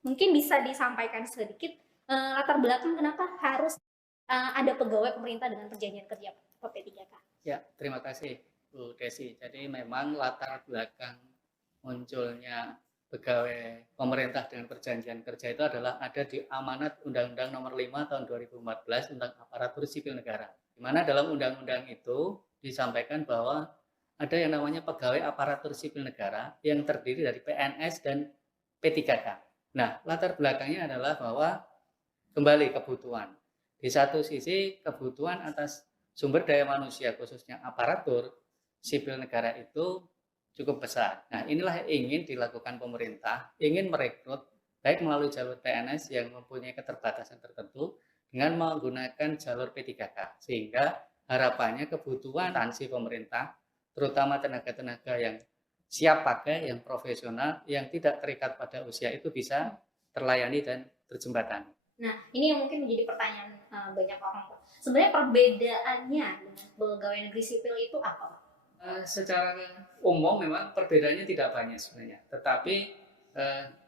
Mungkin bisa disampaikan sedikit, latar belakang kenapa harus, ada pegawai pemerintah dengan perjanjian kerja P3K? Ya, terima kasih Bu Desi. Jadi memang latar belakang munculnya pegawai pemerintah dengan perjanjian kerja itu adalah ada di amanat Undang-Undang Nomor 5 Tahun 2014 tentang aparatur sipil negara. Di mana dalam undang-undang itu disampaikan bahwa ada yang namanya pegawai aparatur sipil negara yang terdiri dari PNS dan P3K. Nah, latar belakangnya adalah bahwa kembali kebutuhan. Di satu sisi kebutuhan atas sumber daya manusia khususnya aparatur sipil negara itu cukup besar. Nah, inilah yang ingin dilakukan pemerintah, ingin merekrut baik melalui jalur PNS yang mempunyai keterbatasan tertentu dengan menggunakan jalur P3K, sehingga harapannya kebutuhan instansi pemerintah, terutama tenaga-tenaga yang siap pakai, yang profesional, yang tidak terikat pada usia itu bisa terlayani dan terjembatani. Nah, ini yang mungkin menjadi pertanyaan banyak orang, Pak. Sebenarnya perbedaannya dengan pegawai negeri sipil itu apa, Pak? Secara umum memang perbedaannya tidak banyak sebenarnya. Tetapi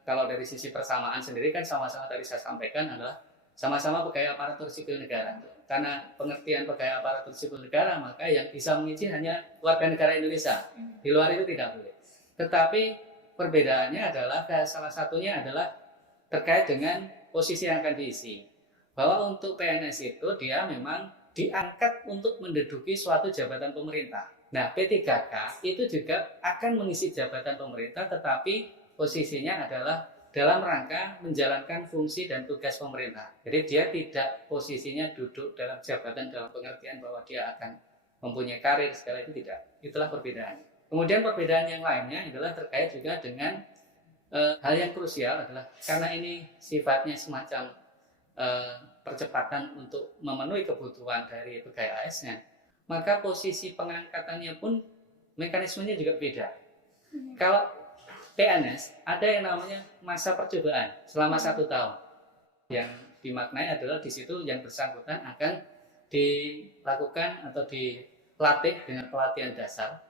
kalau dari sisi persamaan sendiri kan sama-sama tadi saya sampaikan adalah sama-sama pegawai aparatur sipil negara. Karena pengertian pegawai aparatur sipil negara, maka yang bisa mengisi hanya warga negara Indonesia. Di luar itu tidak boleh. Tetapi perbedaannya adalah salah satunya adalah terkait dengan posisi yang akan diisi. Bahwa untuk PNS itu dia memang diangkat untuk menduduki suatu jabatan pemerintah. Nah, P3K itu juga akan mengisi jabatan pemerintah, tetapi posisinya adalah dalam rangka menjalankan fungsi dan tugas pemerintah. Jadi dia tidak posisinya duduk dalam jabatan dalam pengertian bahwa dia akan mempunyai karir segala itu tidak. Itulah perbedaan. Kemudian perbedaan yang lainnya adalah terkait juga dengan hal yang krusial adalah karena ini sifatnya semacam percepatan untuk memenuhi kebutuhan dari pegawai AS-nya, maka posisi pengangkatannya pun mekanismenya juga beda. Kalau PNS ada yang namanya masa percobaan selama 1 tahun, yang dimaknai adalah di situ yang bersangkutan akan dilakukan atau dilatih dengan pelatihan dasar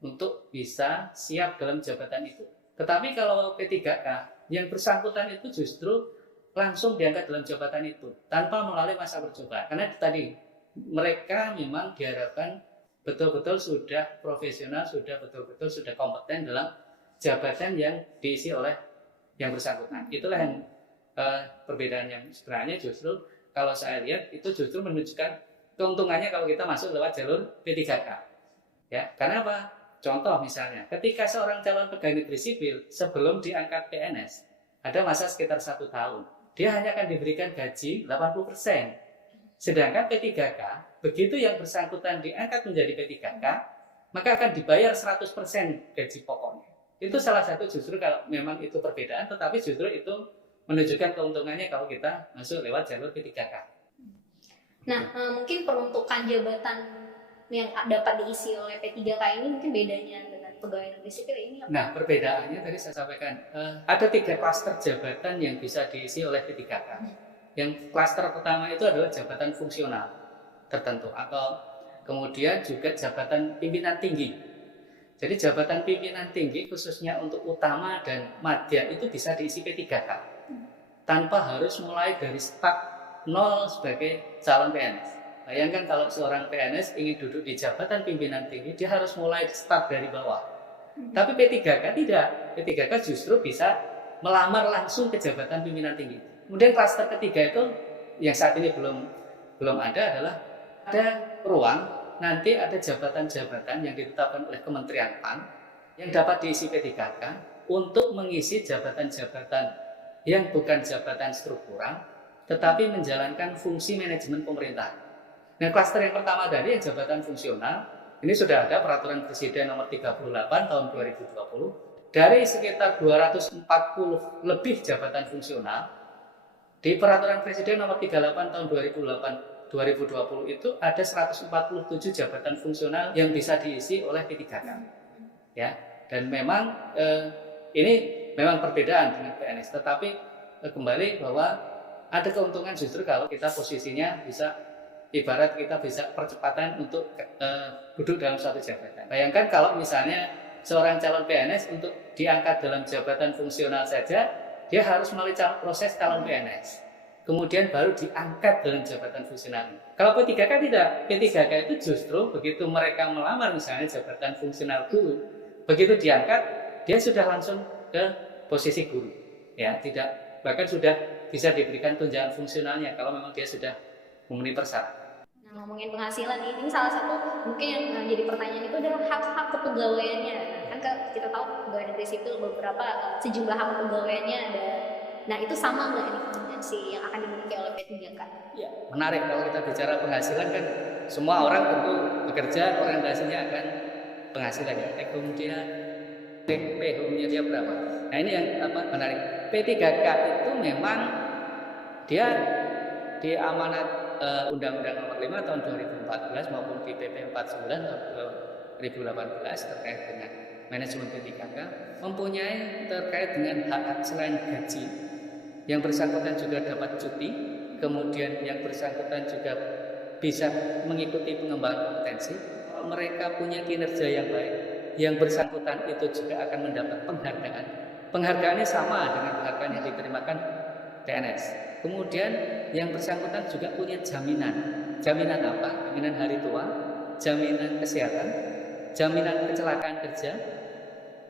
untuk bisa siap dalam jabatan itu. Tetapi kalau P3K yang bersangkutan itu justru langsung diangkat dalam jabatan itu tanpa melalui masa percobaan. Karena tadi mereka memang diharapkan betul-betul sudah profesional, sudah betul-betul sudah kompeten dalam jabatan yang diisi oleh yang bersangkutan. Itulah yang perbedaan yang sebenarnya justru kalau saya lihat itu justru menunjukkan keuntungannya kalau kita masuk lewat jalur P3K. Ya, karena apa? Contoh misalnya, ketika seorang calon pegawai negeri sipil sebelum diangkat PNS, ada masa sekitar 1 tahun, dia hanya akan diberikan gaji 80%. Sedangkan P3K, begitu yang bersangkutan diangkat menjadi P3K, maka akan dibayar 100% gaji pokoknya. Itu salah satu justru kalau memang itu perbedaan, tetapi justru itu menunjukkan keuntungannya kalau kita masuk lewat jalur P3K. Nah, mungkin peruntukan jabatan yang dapat diisi oleh P3K ini mungkin bedanya dengan pegawai negeri sipil ini apa? Nah, perbedaannya tadi saya sampaikan, ada 3 klaster jabatan yang bisa diisi oleh P3K. Yang klaster pertama itu adalah jabatan fungsional tertentu atau kemudian juga jabatan pimpinan tinggi. Jadi jabatan pimpinan tinggi khususnya untuk utama dan madya itu bisa diisi P3K tanpa harus mulai dari start nol sebagai calon PNS. Bayangkan kalau seorang PNS ingin duduk di jabatan pimpinan tinggi, dia harus mulai start dari bawah. Tapi P3K tidak. P3K justru bisa melamar langsung ke jabatan pimpinan tinggi. Kemudian klaster ketiga itu yang saat ini belum ada adalah ada ruang nanti ada jabatan-jabatan yang ditetapkan oleh Kementerian PAN yang dapat diisi P3K untuk mengisi jabatan-jabatan yang bukan jabatan struktural tetapi menjalankan fungsi manajemen pemerintah. Nah, klaster yang pertama tadi yang jabatan fungsional, ini sudah ada peraturan Presiden nomor 38 tahun 2020. Dari sekitar 240 lebih jabatan fungsional, di peraturan Presiden nomor 38 tahun 2020 itu ada 147 jabatan fungsional yang bisa diisi oleh P3K. Ya, dan memang ini memang perbedaan dengan PNS, tetapi kembali bahwa ada keuntungan justru kalau kita posisinya bisa ibarat kita bisa percepatan untuk duduk dalam suatu jabatan. Bayangkan kalau misalnya seorang calon PNS untuk diangkat dalam jabatan fungsional saja dia harus melalui proses calon PNS. Kemudian baru diangkat dalam jabatan fungsional. Kalau P3K tidak, P3K itu justru begitu mereka melamar misalnya jabatan fungsional guru, begitu diangkat, dia sudah langsung ke posisi guru. Ya, tidak, bahkan sudah bisa diberikan tunjangan fungsionalnya kalau memang dia sudah memenuhi persyarat. Nah, ngomongin penghasilan ini salah satu mungkin yang jadi pertanyaan itu adalah hak-hak kepegawaiannya. Nah, kan kita tahu pegawai negeri sipil beberapa sejumlah hak kepegawaiannya ada. Nah, itu sama nggak ini dengan yang akan dimiliki oleh P3K? Ya, menarik kalau kita bicara penghasilan kan semua orang tentu bekerja orientasinya akan penghasilan ya. Kemudian PH-nya dia berapa? Nah, ini yang menarik. P3K itu memang dia di amanat Undang-Undang Nomor 5 Tahun 2014 maupun di PP 49 Tahun 2018 terkait dengan manajemen P3K mempunyai terkait dengan hak selain gaji. Yang bersangkutan juga dapat cuti, kemudian yang bersangkutan juga bisa mengikuti pengembangan kompetensi. Kalau mereka punya kinerja yang baik, yang bersangkutan itu juga akan mendapat penghargaan. Penghargaannya sama dengan penghargaan yang diterimakan PNS. Kemudian yang bersangkutan juga punya jaminan. Jaminan apa? Jaminan hari tua, jaminan kesehatan, jaminan kecelakaan kerja,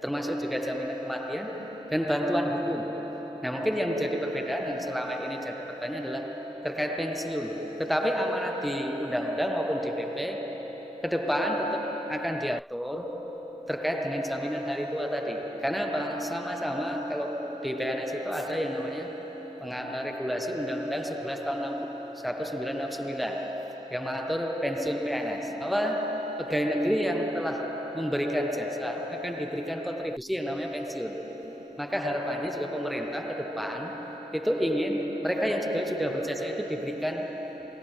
termasuk juga jaminan kematian, dan bantuan hukum. Nah, mungkin yang menjadi perbedaan yang selama ini jadi pertanyaan adalah terkait pensiun. Tetapi amanat di undang-undang maupun di PP ke depan tetap akan diatur terkait dengan jaminan hari tua tadi. Karena apa? Sama-sama kalau di PNS itu ada yang namanya regulasi Undang-Undang 11 tahun 1969 yang mengatur pensiun PNS. Bahwa pegawai negeri yang telah memberikan jasa akan diberikan kontribusi yang namanya pensiun. Maka harapannya juga pemerintah ke depan itu ingin mereka yang juga sudah berjasa itu diberikan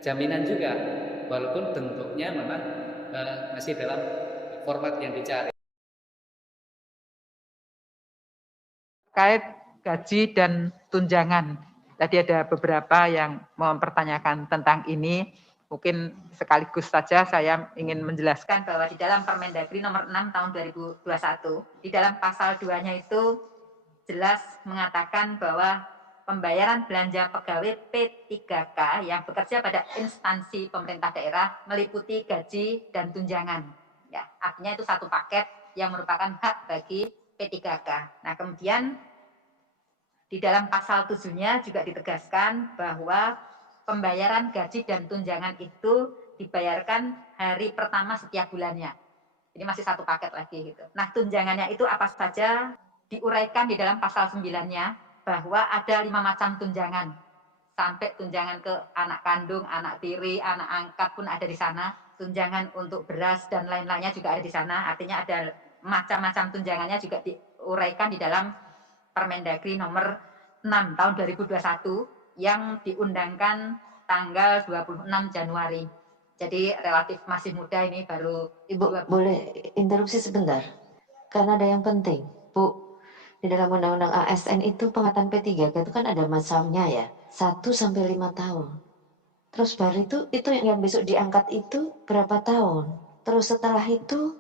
jaminan juga, walaupun bentuknya memang masih dalam format yang dicari. Terkait gaji dan tunjangan, tadi ada beberapa yang mempertanyakan tentang ini. Mungkin sekaligus saja saya ingin menjelaskan bahwa di dalam Permendagri nomor 6 tahun 2021, di dalam pasal 2-nya itu jelas mengatakan bahwa pembayaran belanja pegawai P3K yang bekerja pada instansi pemerintah daerah meliputi gaji dan tunjangan. Ya, artinya itu satu paket yang merupakan hak bagi P3K. Nah, kemudian di dalam pasal 7-nya juga ditegaskan bahwa pembayaran gaji dan tunjangan itu dibayarkan hari pertama setiap bulannya. Ini masih satu paket lagi gitu. Nah, tunjangannya itu apa saja? Diuraikan di dalam pasal 9-nya bahwa ada 5 macam tunjangan. Sampai tunjangan ke anak kandung, anak tiri, anak angkat pun ada di sana. Tunjangan untuk beras dan lain-lainnya juga ada di sana. Artinya ada macam-macam tunjangannya juga diuraikan di dalam Permendagri nomor 6 tahun 2021 yang diundangkan tanggal 26 Januari. Jadi relatif masih muda ini baru. Ibu boleh interupsi sebentar? Karena ada yang penting, Bu. Di dalam Undang-Undang ASN itu pengangkatan P3K itu kan ada masalahnya ya, 1 sampai 5 tahun. Terus baru itu yang besok diangkat itu berapa tahun? Terus setelah itu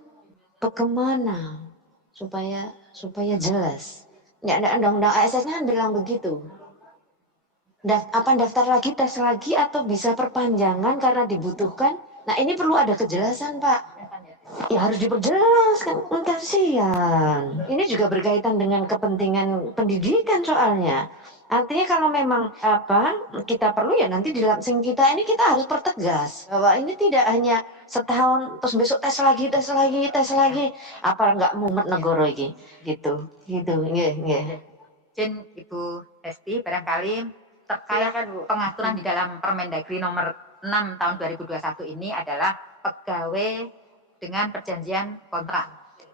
bagaimana supaya jelas? Ya, Undang-Undang ASN kan bilang begitu. Apa daftar lagi, tes lagi, atau bisa perpanjangan karena dibutuhkan? Nah, ini perlu ada kejelasan, Pak. Ya harus diperjelas kan, kasihan. Ini juga berkaitan dengan kepentingan pendidikan soalnya. Artinya kalau memang kita perlu ya nanti di lapsing kita ini kita harus pertegas bahwa ini tidak hanya setahun terus besok tes lagi. Apa nggak mumet negoro ini gitu. Nggih. Izin Ibu Hesti, barangkali terkait pengaturan di dalam Permendagri nomor 6 tahun 2021 ini adalah pegawai dengan perjanjian kontrak.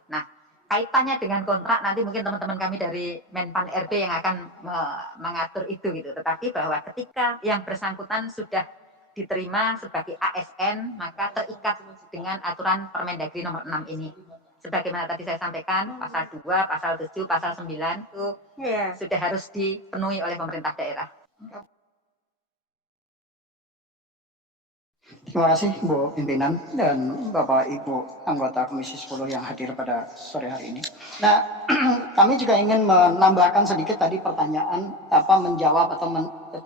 Nah, kaitannya dengan kontrak nanti mungkin teman-teman kami dari Menpan RB yang akan mengatur itu gitu. Tetapi bahwa ketika yang bersangkutan sudah diterima sebagai ASN, maka terikat dengan aturan Permendagri nomor 6 ini. Sebagaimana tadi saya sampaikan, pasal 2, pasal 7, pasal 9 itu sudah harus dipenuhi oleh pemerintah daerah. Terima kasih Bu Pimpinan dan Bapak Ibu anggota Komisi 10 yang hadir pada sore hari ini. Nah, kami juga ingin menambahkan sedikit tadi pertanyaan, menjawab atau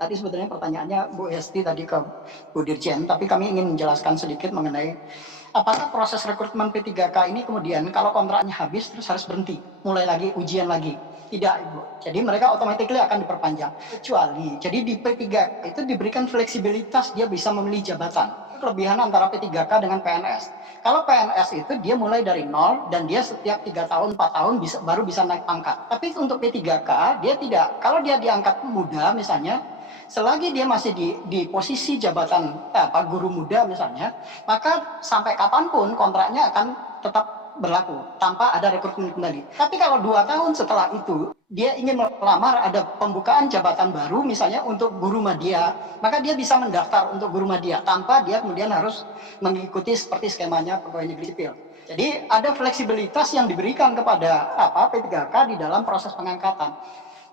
tadi sebetulnya pertanyaannya Bu Hesti tadi ke Bu Dirjen, tapi kami ingin menjelaskan sedikit mengenai apakah proses rekrutmen P3K ini kemudian kalau kontraknya habis terus harus berhenti, mulai lagi, ujian lagi. Tidak, Ibu. Jadi mereka automatically akan diperpanjang. Kecuali, jadi di P3 itu diberikan fleksibilitas, dia bisa memilih jabatan. Kelebihan antara P3K dengan PNS. Kalau PNS itu dia mulai dari nol dan dia setiap 3 tahun, 4 tahun baru bisa naik pangkat. Tapi untuk P3K, dia tidak. Kalau dia diangkat muda misalnya, selagi dia masih di posisi jabatan guru muda misalnya, maka sampai kapanpun kontraknya akan tetap berlaku tanpa ada rekrutmen kembali. Tapi kalau 2 tahun setelah itu dia ingin melamar, ada pembukaan jabatan baru misalnya untuk guru media, maka dia bisa mendaftar untuk guru media tanpa dia kemudian harus mengikuti seperti skemanya pegawai negeri sipil. Jadi ada fleksibilitas yang diberikan kepada P3K di dalam proses pengangkatan.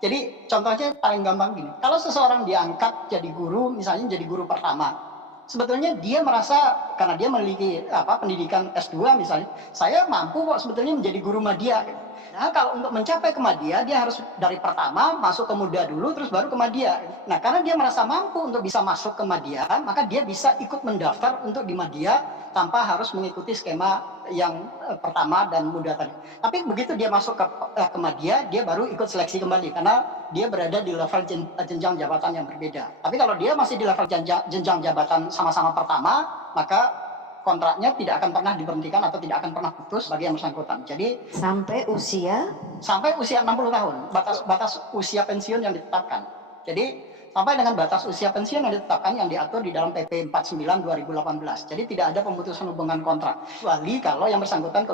Jadi contohnya paling gampang gini, kalau seseorang diangkat jadi guru, misalnya jadi guru pertama, sebetulnya dia merasa karena dia memiliki pendidikan S2 misalnya, saya mampu kok sebetulnya menjadi guru media. Nah kalau untuk mencapai ke media, dia harus dari pertama masuk ke muda dulu, terus baru ke media. Nah karena dia merasa mampu untuk bisa masuk ke media, maka dia bisa ikut mendaftar untuk di media tanpa harus mengikuti skema yang pertama dan muda tadi. Tapi begitu dia masuk ke media, dia baru ikut seleksi kembali karena dia berada di level jenjang jabatan yang berbeda. Tapi kalau dia masih di level jenjang jabatan sama-sama pertama, maka kontraknya tidak akan pernah diberhentikan atau tidak akan pernah putus bagi yang bersangkutan. Jadi Sampai usia? sampai usia 60 tahun, batas usia pensiun yang ditetapkan. Jadi sampai dengan batas usia pensiun yang ditetapkan yang diatur di dalam PP 49 2018. Jadi tidak ada pemutusan hubungan kontrak, kecuali kalau yang bersangkutan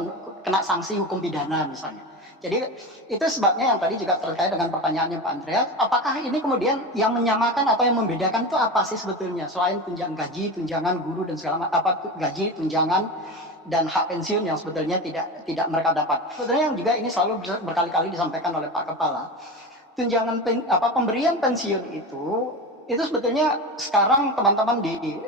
kena sanksi hukum pidana misalnya. Jadi itu sebabnya yang tadi juga terkait dengan pertanyaannya Pak Andreas, apakah ini kemudian yang menyamakan atau yang membedakan itu apa sih sebetulnya selain tunjangan gaji, tunjangan guru dan segala macam, gaji, tunjangan dan hak pensiun yang sebetulnya tidak mereka dapat. Sebetulnya yang juga ini selalu berkali-kali disampaikan oleh Pak Kepala. Tunjangan pemberian pensiun itu sebetulnya sekarang teman-teman di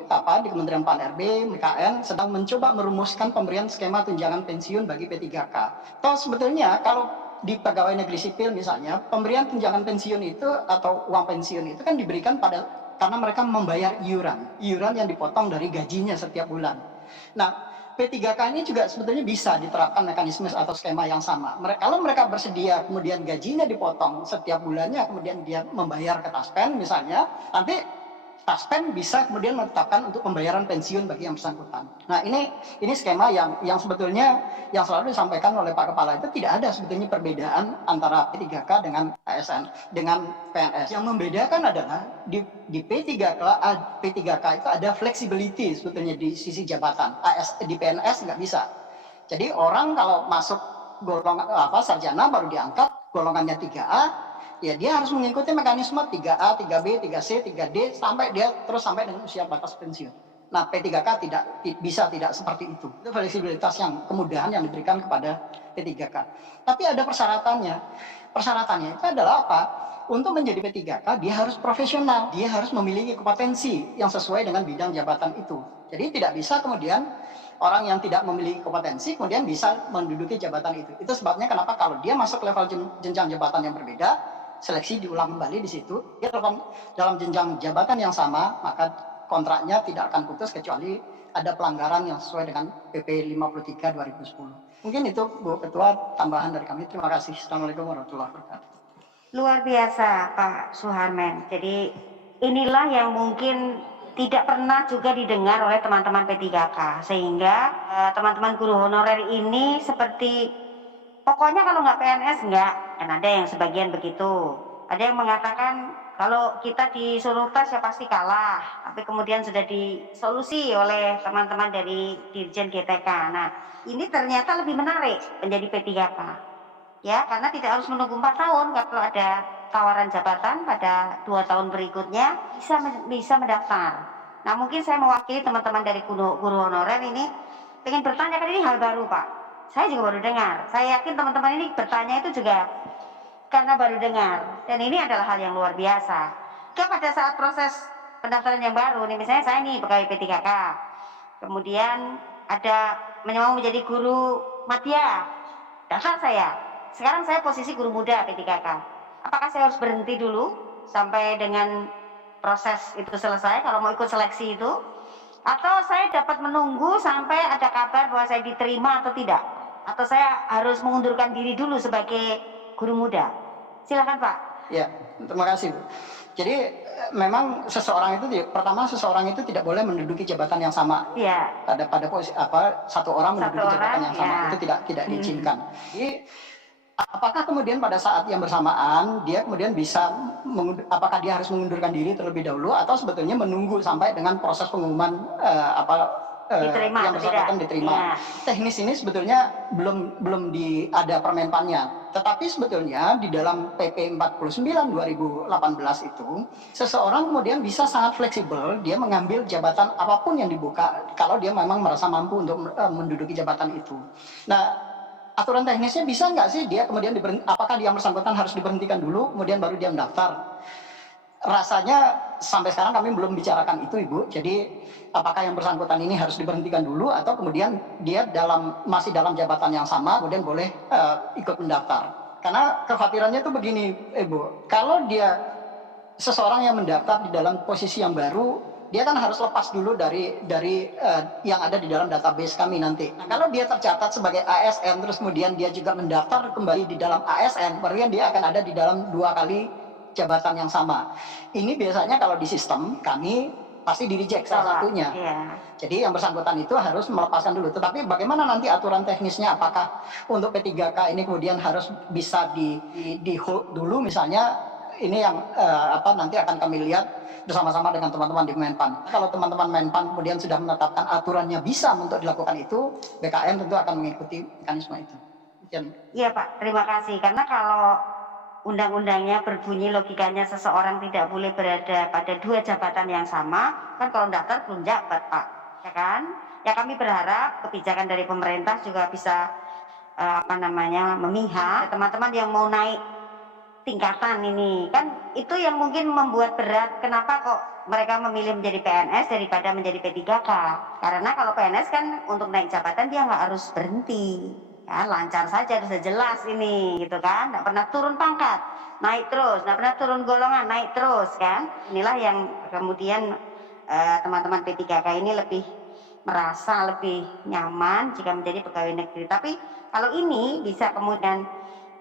Kementerian PAN-RB, BKN sedang mencoba merumuskan pemberian skema tunjangan pensiun bagi P3K. Toh sebetulnya kalau di pegawai negeri sipil misalnya, pemberian tunjangan pensiun itu atau uang pensiun itu kan diberikan karena mereka membayar iuran yang dipotong dari gajinya setiap bulan. Nah, P3K ini juga sebetulnya bisa diterapkan mekanisme atau skema yang sama. Kalau mereka bersedia kemudian gajinya dipotong setiap bulannya, kemudian dia membayar ke Taspen misalnya, nanti Taspen bisa kemudian menetapkan untuk pembayaran pensiun bagi yang bersangkutan. Nah ini skema yang sebetulnya yang selalu disampaikan oleh Pak Kepala itu tidak ada sebetulnya perbedaan antara P3K dengan ASN dengan PNS. Yang membedakan adalah di P3K itu ada flexibility sebetulnya di sisi jabatan. Di PNS nggak bisa. Jadi orang kalau masuk golongan sarjana baru diangkat golongannya 3A, ya dia harus mengikuti mekanisme 3A, 3B, 3C, 3D sampai dengan usia batas pensiun. Nah, P3K tidak seperti itu. Itu fleksibilitas kemudahan yang diberikan kepada P3K. Tapi ada persyaratannya. Persyaratannya itu adalah apa? Untuk menjadi P3K, dia harus profesional. Dia harus memiliki kompetensi yang sesuai dengan bidang jabatan itu. Jadi tidak bisa kemudian orang yang tidak memiliki kompetensi kemudian bisa menduduki jabatan itu. Itu sebabnya kenapa kalau dia masuk level jenjang jabatan yang berbeda, seleksi diulang kembali di situ. Dia dalam jenjang jabatan yang sama, maka kontraknya tidak akan putus kecuali ada pelanggaran yang sesuai dengan PP 53 2010. Mungkin itu Bu Ketua tambahan dari kami. Terima kasih. Assalamualaikum warahmatullahi wabarakatuh. Luar biasa Pak Suharmen. Jadi inilah yang mungkin tidak pernah juga didengar oleh teman-teman P3K. Sehingga teman-teman guru honorer ini seperti pokoknya kalau nggak PNS nggak. Dan ada yang sebagian begitu. Ada yang mengatakan kalau kita disuruh tes ya pasti kalah. Tapi kemudian sudah disolusi oleh teman-teman dari Dirjen GTK. Nah ini ternyata lebih menarik menjadi P3K. Ya, karena tidak harus menunggu 4 tahun. Kalau ada tawaran jabatan pada 2 tahun berikutnya bisa mendaftar. Nah mungkin saya mewakili teman-teman dari guru honorer ini ingin bertanya, kan ini hal baru Pak. Saya juga baru dengar. Saya yakin teman-teman ini bertanya itu juga karena baru dengar. Dan ini adalah hal yang luar biasa. Pada saat proses pendaftaran yang baru, nih misalnya saya nih pegawai P3K, kemudian ada mau menjadi guru media, daftar saya. sekarang saya posisi guru muda P3K. Apakah saya harus berhenti dulu sampai dengan proses itu selesai kalau mau ikut seleksi itu? Atau saya dapat menunggu sampai ada kabar bahwa saya diterima atau tidak? Atau saya harus mengundurkan diri dulu sebagai guru muda? Silakan Pak. Ya, terima kasih Bu. Jadi memang seseorang itu pertama seseorang itu tidak boleh menduduki jabatan yang sama. Iya. Pada posisi satu orang menduduki jabatan yang sama itu tidak diizinkan. Jadi apakah kemudian pada saat yang bersamaan dia kemudian bisa apakah dia harus mengundurkan diri terlebih dahulu atau sebetulnya menunggu sampai dengan proses pengumuman diterima yang bersangkutan diterima. Ya. Teknis ini sebetulnya belum ada permenpannya. Tetapi sebetulnya di dalam PP 49 2018 itu seseorang kemudian bisa sangat fleksibel dia mengambil jabatan apapun yang dibuka kalau dia memang merasa mampu untuk menduduki jabatan itu. Nah, aturan teknisnya bisa nggak sih dia kemudian apakah dia bersangkutan harus diberhentikan dulu kemudian baru dia mendaftar? Rasanya sampai sekarang kami belum bicarakan itu Ibu. Jadi apakah yang bersangkutan ini harus diberhentikan dulu atau kemudian dia masih dalam jabatan yang sama kemudian boleh ikut mendaftar? Karena kekhawatirannya itu begini Ibu. Kalau dia seseorang yang mendaftar di dalam posisi yang baru, dia kan harus lepas dulu dari yang ada di dalam database kami nanti. Nah, kalau dia tercatat sebagai ASN terus kemudian dia juga mendaftar kembali di dalam ASN, berarti dia akan ada di dalam 2 kali jabatan yang sama. Ini biasanya kalau di sistem kami pasti di-reject salah satunya. Iya. Jadi yang bersangkutan itu harus melepaskan dulu. Tetapi bagaimana nanti aturan teknisnya? Apakah untuk P3K ini kemudian harus bisa di hold dulu misalnya? Ini yang nanti akan kami lihat bersama-sama dengan teman-teman di Menpan. Kalau teman-teman Menpan kemudian sudah menetapkan aturannya bisa untuk dilakukan itu, BKN tentu akan mengikuti mekanisme itu. Iya Pak, terima kasih. Karena kalau undang-undangnya berbunyi logikanya seseorang tidak boleh berada pada 2 jabatan yang sama, kan kalau daftar belum jabat Pak, ya kan? Ya kami berharap kebijakan dari pemerintah juga bisa memihak teman-teman yang mau naik tingkatan ini, kan itu yang mungkin membuat berat. Kenapa kok mereka memilih menjadi PNS daripada menjadi P3K? Karena kalau PNS kan untuk naik jabatan dia nggak harus berhenti. Ya, lancar saja, sudah jelas ini, gitu kan? Nggak pernah turun pangkat, naik terus, nggak pernah turun golongan, naik terus, kan? Inilah yang kemudian teman-teman P3K ini lebih merasa lebih nyaman jika menjadi pegawai negeri. Tapi kalau ini bisa kemudian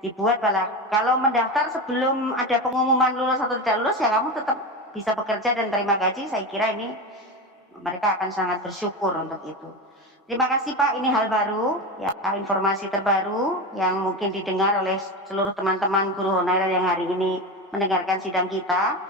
dibuat kalau mendaftar sebelum ada pengumuman lulus atau tidak lulus, ya kamu tetap bisa bekerja dan terima gaji. Saya kira ini mereka akan sangat bersyukur untuk itu. Terima kasih Pak, ini hal baru, ya, informasi terbaru yang mungkin didengar oleh seluruh teman-teman guru honorer yang hari ini mendengarkan sidang kita.